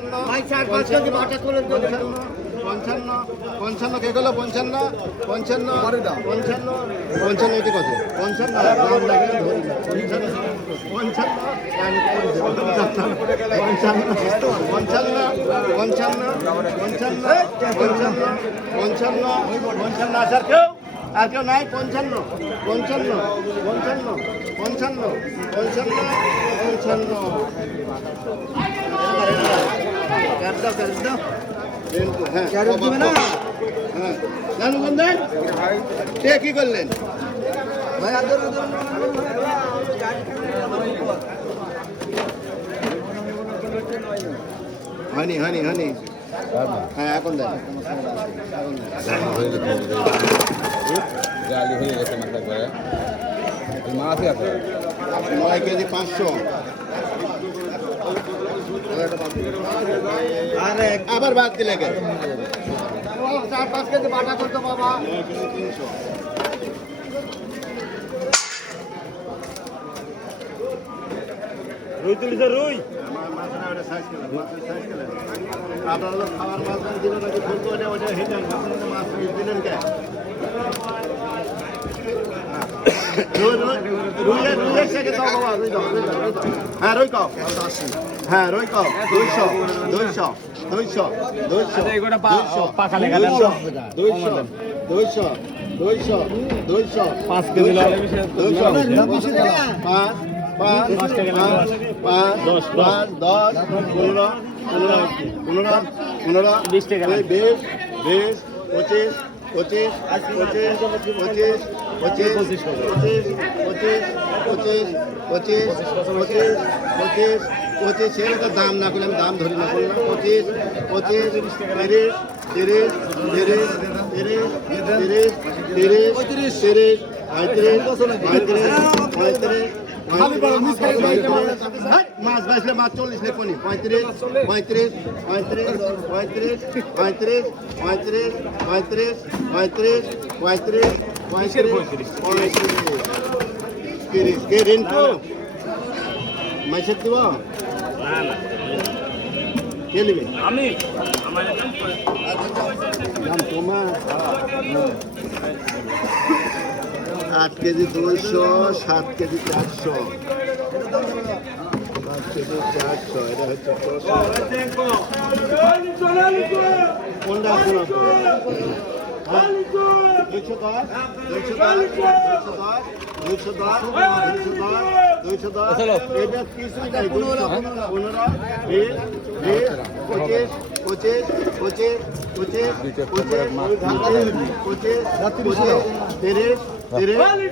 পঞ্চান্ন পঞ্চান্ন পঞ্চান্ন কে গেল পঞ্চান্ন পঞ্চান্ন পঞ্চান্ন পঞ্চান্ন এটি কত পঞ্চান্ন পঞ্চান্ন পঞ্চান্ন পঞ্চান্ন পঞ্চান্ন পঞ্চান্ন পঞ্চান্ন আসার কেউ আর কেউ নাই পঞ্চান্ন পঞ্চান্ন পঞ্চান্ন পঞ্চান্ন পঞ্চান্ন পঞ্চান্ন হ্যাঁ হ্যাঁ বন্ধন কে করলেন হয়নি হয়নি হয়নি হ্যাঁ এখন দেন জালি হয়ে গেছে মাথা করে মাছ আছে নয় কেজি পাঁচশো আবার বাদ দিলে চার পাঁচ কেজি বাটা করতো বাবা রুই। তুলিছে রুই আপনার লোক খাবার মাছ দিল নাকি ফুল করে ওটা হিটেন মাছ দিলেন কে রুই রুই রুই। সেকে দাও বাবা। হ্যাঁ রুই কাও হ্যাঁ রুই কাও দুইশো দুইশো দুইশো দুইশো দুইশো লেখা দেন। দুইশো দুইশো দুইশো দুইশো পাঁচ কেজি দুইশো পাঁচ পাঁচ। পাঁচ দশ, দশ। পনেরো পনেরো পনেরো পনেরো বিশ টাকা বিশ বিশ পঁচিশ পঁচিশ দাম না করলে আমি দাম ধরি না করলাম পঁচিশ পঁচিশ তিরিশ তিরিশ তিরিশ তিরিশ তিরিশ তিরিশ তিরিশ তিরিশ পঁয়ত্রিশ পঁয়ত্রিশ মাছ বাঁচলে মাছ চল্লিশ নে পনি পঁয়ত্রিশ পঁয়ত্রিশ পঁয়ত্রিশ পঁয়ত্রিশ পঁয়ত্রিশ পঁয়ত্রিশ পঁয়ত্রিশ পঁয়ত্রিশ পঁয়ত্রিশ পঁয়ত্রিশ পঁয়ত্রিশ তিরিশ কে মাইসের দিব কে নেবে আমি আট কেজি দুইশো সাত কেজি চারশো? হ্যাঁ? পঁচিশ পঁচিশ পঁচিশ পঁচিশ পঁচিশ পঁচিশ তিরিশ ¡Vale,